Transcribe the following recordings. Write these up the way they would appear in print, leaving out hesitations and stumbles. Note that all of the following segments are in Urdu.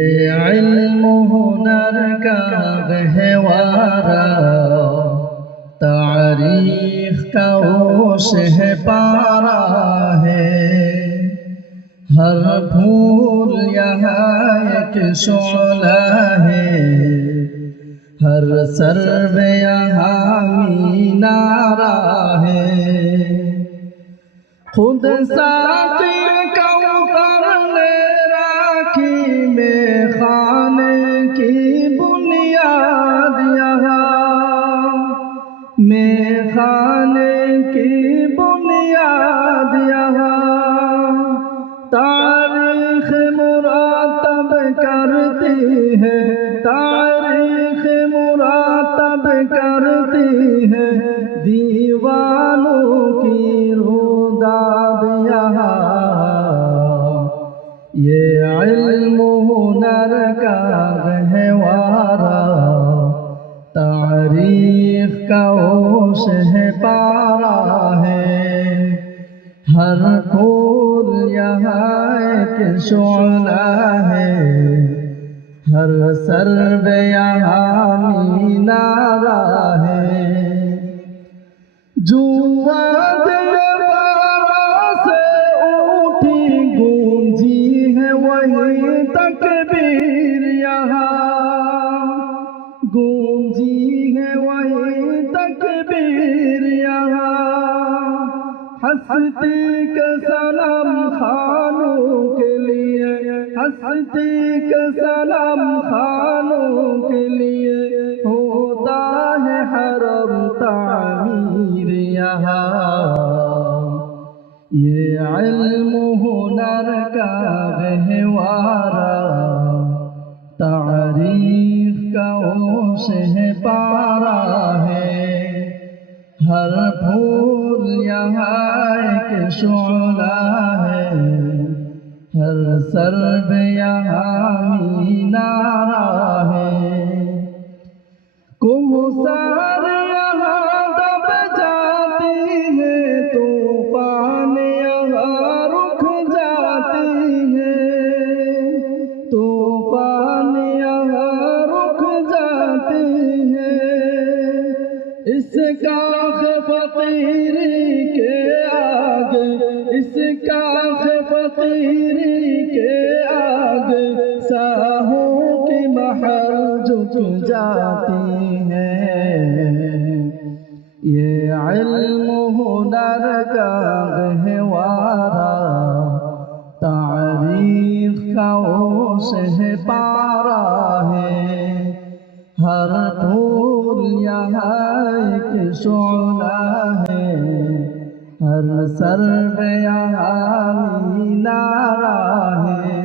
علم ہنر کا گہوارہ تاریخ کا ہوش ہے پارا ہے، ہر پھول یہاں ایک شعلہ ہے، ہر سرو یہاں مینارہ ہے۔ خود ساقی کوثر نے راکھی میں خانے کی بنیاد یہاں، میں خانے کی بنیاد یہاں، تاریخ مراتب کرتی ہے، تاریخ مراتب کرتی ہے، دیوانوں کی روداد یہاں۔ یہ علم ہنر کا گہوارہ تاریخ کا ہوش ہے پارا ہے، ہر پھول یہاں ایک شعلہ ہے، ہر سرو یہاں مینارہ ہے۔ جواد بارہ سے اٹھی گونجی ہے وہی تکبیر یہاں، گونجی ہے وہی تکبیر یہاں، ہستی کے سلام خانوں کے لیے، ہستی کے سلام خانوں کے لیے ہوتا ہے حرم تعمیر یہاں۔ یہ علم ہنر کا گہوارہ تاریخ کا ہوش ہے پارا ہے، ہر پھول یہاں ایک شعلہ ہے، ہر سرو یہاں مینارہ ہے۔ کوثر یہاں دب جاتی ہے، طوفان یہاں رک جاتی ہے، طوفان یہاں رک جاتی ہے۔ اس کاخ فقیری کے آگے، اس کاخ فقیری کے آگے ساہوں کی مہر جھک جاتی ہے۔ یہ علم ہنر کا گہوارہ تاریخ کا ہوش ہے پارا ہے، ہر پھول یہاں ایک شعلہ ہے، ہر سرو یہاں مینارہ ہے۔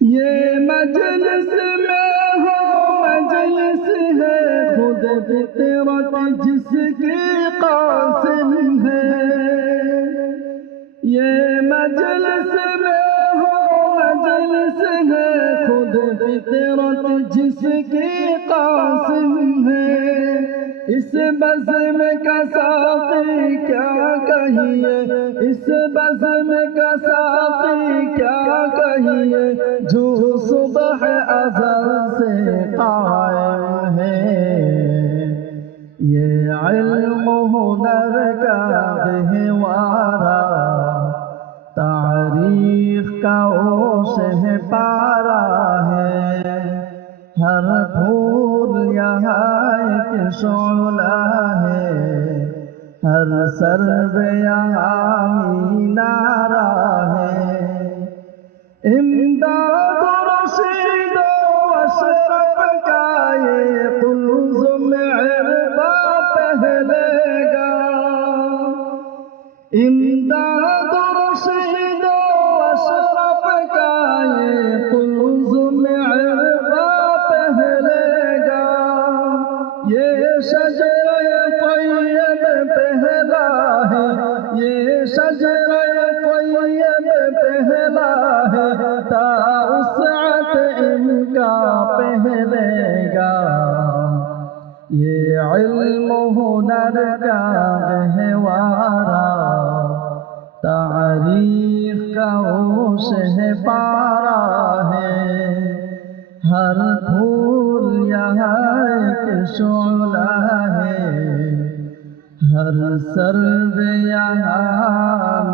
یہ مجلس میں ہو مجلس ہے خود فطرت جس کی قاسم ہے، یہ مجلس میں ہو مجلس ہے خود فطرت جس کی قاسم ہے۔ اس بزم کا ساقی کیا کہیے، اس بزم کا ساقی کیا کہیے، جو صبح ازل سے قائم ہے۔ یہ علم ہنر کا گہوارہ تاریخ کا ہوش ہے پارا ہے، ہر پھول یہاں ایک شعلہ ہے، ہر سرو یہاں مینارہ ہے۔ امداد رشید و اشرف کا یہ قلزم عربا پہلے گا، امداد رشید و اشرف کا یہ قلزم عربا پہلے گا۔ یہ شجرہ طیب پہلا ہے، یہ شجرہ طیب پہلا ہے، تا وسعت ان کا پہلے گا۔ یہ علم ہنر کا گہوارہ تاریخ کا ہوش ہے پارا ہر پھول یہاں ایک شعلہ ہے، ہر سرو یہاں